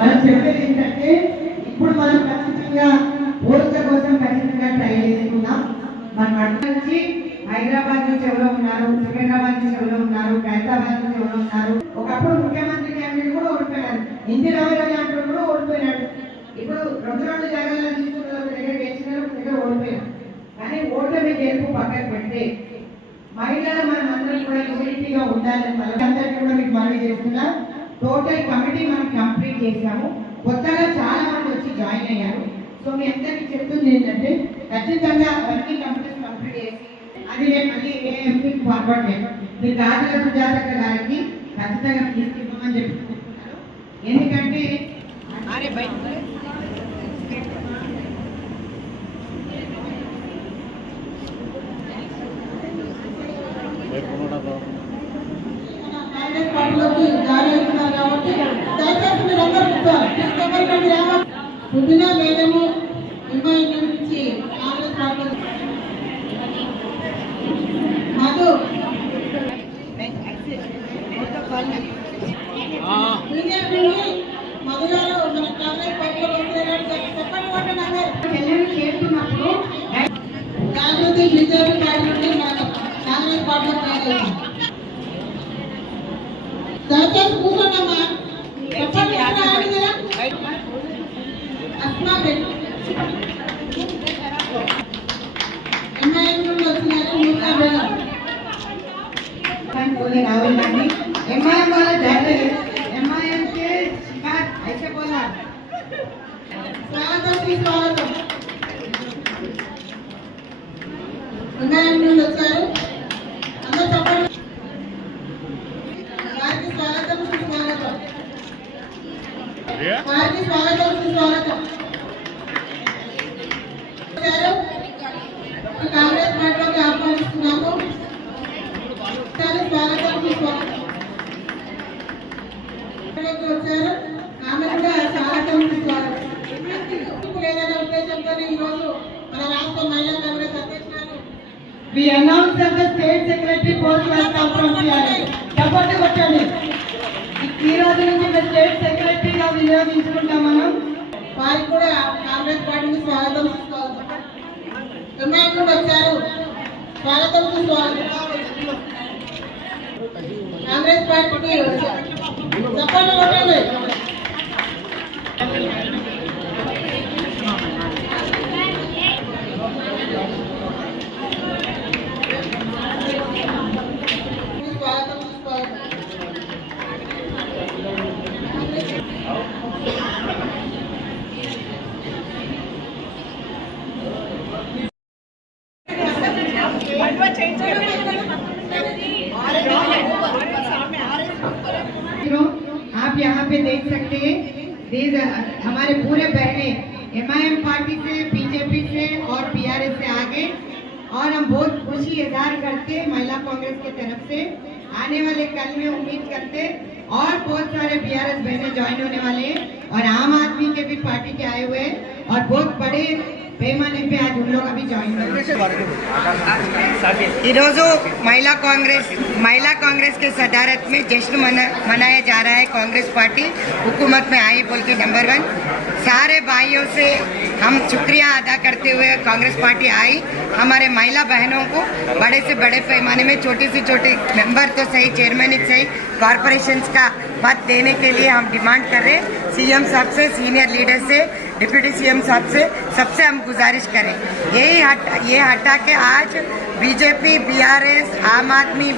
మనం చెప్పేది ఏంటంటే ఇప్పుడు మనం ఖచ్చితంగా పోస్టుల కోసం ఖచ్చితంగా ట్రై చేసుకున్నాం. మన నుంచి హైదరాబాద్ నుంచి ఎవరో ఉన్నారు, సికింద్రాబాద్ నుంచి ఎవరో ఉన్నారు, ఖైరతాబాద్ నుంచి ఎవరో ఉన్నారు. ఒకప్పుడు ముఖ్యమంత్రి క్యాండిడేట్ కూడా ఓడిపోయినారు, ఇంటి రామరాజు అంటూ కూడా ఓడిపోయినాడు. ఇప్పుడు రెండు జాగాలను తీసుకున్న దగ్గర గెలిచిన దగ్గర ఓడిపోయారు. కానీ ఓటమి గెలుపు పక్కన పెడితే మహిళలు మనం అందరం కూడా యూనిటీగా ఉండాలని అందరికీ కూడా మీకు మనవి చేస్తున్నా. టోటల్ కమిటీ మనం కంప్లీట్ చేసాము. కొత్తగా చాలా మంది వచ్చి జాయిన్ అయ్యారు. సో మీ అందరికీ చెప్తుంది ఏంటంటే ఖచ్చితంగా అన్ని కమిటీస్ కంప్లీట్ చేసి అది నేను మళ్ళీ ఏఎంసీకి ఫార్వర్డ్ చేయాలి. మీ గాజుల సుజాతక్క గారికి ఖచ్చితంగా తీసుకున్నామని చెప్పుకుంటున్నారు. ఎందుకంటే పుట్టిన మేడము ఎంఐ నుంచి కాంగ్రెస్ పార్టీ మధు బీజేపీ మధు గారు మన కాంగ్రెస్ పార్టీలో చెప్పండి చేస్తున్నప్పుడు జాగృతి బీజేపీ పార్టీ నుండి మన కాంగ్రెస్ పార్టీ దయచేసి కూర్చోండమ్మా. చెప్పండి राहुल गांधी एमआईएम वाला जाते एमआईएम के शिकार ऐसे बोला स्वागतम एमआईएम నుండి వచ్చారు అందరూ చెప్పండి. వారికి స్వాగతం సుస్వాగతం. వారికి స్వాగతం సుస్వాగతం. కాంగ్రెస్ పార్టీలోకి ఆహ్వానిస్తున్నాము. స్వాగతం సుస్వాగతం. వచ్చారు ఆమె కూడా స్వాగతం సుస్వాగతం. లేదనే ఉద్దేశంతో ఈరోజు మన రాష్ట్ర మహిళా కాంగ్రెస్ అధ్యక్షురాలు We announce that the state secretary post was come from PRA. చెప్పండి కొట్టండి. ఈ రోజు నుంచి స్టేట్ సెక్రటరీగా వినియోగించుకుంటాం మనం. వారికి కూడా కాంగ్రెస్ పార్టీకి స్వాగతం సుస్వాగతం. ఎంఐఎం నుండి వచ్చారు స్వాగతం సుస్వాగతం. కాంగ్రెస్ పార్టీకి చెప్పండి కొట్టండి. స్వాగతం సుస్వాగతం. आप यहाँ पे देख सकते हैं हमारे पूरे बहने एमआईएम पार्टी से, बीजेपी से और पीआरएस से आगे, और हम बहुत खुशी इजहार करते महिला कांग्रेस की तरफ से आने वाले कल में उम्मीद करते और बहुत सारे बीआरएस बहनें ज्वाइन होने वाले हैं और आम आदमी के भी पार्टी के आए हुए हैं और बहुत बड़े पैमाने पे आज उन लोग अभी ज्वाइन कर महिला कांग्रेस के सदारत में जश्न मनाया जा रहा है। कांग्रेस पार्टी हुकूमत में आई बोल के नंबर 1 सारे भाइयों से हम शुक्रिया अदा करते हुए कांग्रेस पार्टी आई हमारे महिला बहनों को बड़े से बड़े पैमाने में छोटे से छोटे मेंबर तो सही, चेयरमैन सही, कॉरपोरेशंस का पद देने के लिए हम डिमांड कर रहे हैं। सीएम साहब से, सीनियर लीडर से, डिप्टी सीएम साहब से, सबसे हम गुजारिश करें ये हटा के आज बीजेपी, बीआरएस, आम आदमी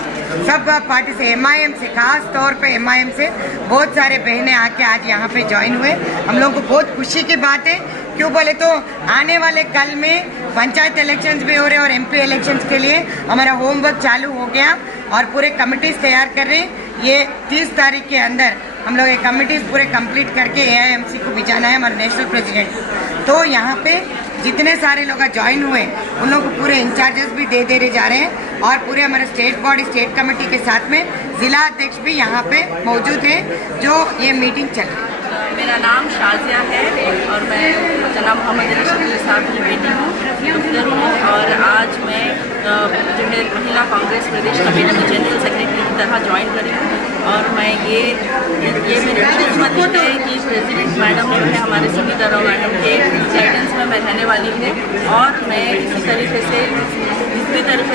सब पार्टी से, एमआईएम से, खास तौर पे एमआईएम से बहुत सारे बहनें आके आज यहाँ पे ज्वाइन हुए। हम लोगों को बहुत खुशी की बात है। क्यों बोले तो आने वाले कल में पंचायत इलेक्शंस भी हो रहे हैं और एमपी इलेक्शंस के लिए हमारा होमवर्क चालू हो गया और पूरे कमिटीज तैयार कर रहे हैं। ये 30 तारीख के अंदर हम लोग ये कमिटीज पूरे कंप्लीट करके एआईएमसी को भिजाना है हमारे नेशनल प्रेसिडेंट। तो यहाँ पे जितने सारे लोग ज्वाइन हुए उन लोगों को पूरे इंचार्जेस भी दे जा रहे हैं और पूरे हमारे स्टेट बॉडी, स्टेट कमेटी के साथ में जिला अध्यक्ष भी यहाँ पे मौजूद है जो ये मीटिंग चल रही है। मेरा नाम शाजिया है और मैं जनाब मोहम्मद अली शकील साहब की बेटी हूँ, डॉक्टर हूँ। और आज मैं जो है महिला कांग्रेस प्रदेश कमेटी की जनरल सेक्रेटरी की तरह ज्वाइन करी हूँ। और मैं ये मेरी खुशकिस्मती है कि प्रेसिडेंट मैडम जो है हमारे सुनीता राव मैडम के गाइडेंस में मैं रहने वाली हूँ। और मैं इसी तरीके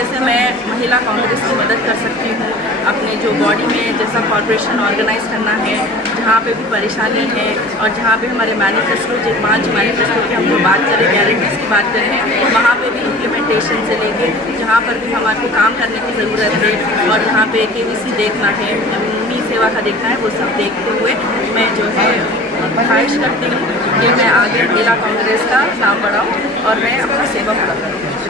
से मैं महिला कांग्रेस की मदद कर सकती हूँ अपने जो बॉडी में, जैसा कॉर्पोरेशन ऑर्गेनाइज करना है, जहाँ पे भी परेशानी है और जहाँ पे हमारे मैनिफेस्टो जो 5 मैनिफेस्टो की हम लोग बात करें, गारंटीज़ की बात करें, वहाँ पे भी इम्प्लीमेंटेशन से लेके जहाँ पर भी हमारे को काम करने की ज़रूरत है और जहाँ पे KVC देखना है, अम्मी सेवा का देखना है, वो सब देखते हुए मैं जो है ख्वाहिश करती हूँ कि मैं आगे महिला कांग्रेस का नाम बढ़ाऊँ और मैं अपना सेवा पूरा करूँ।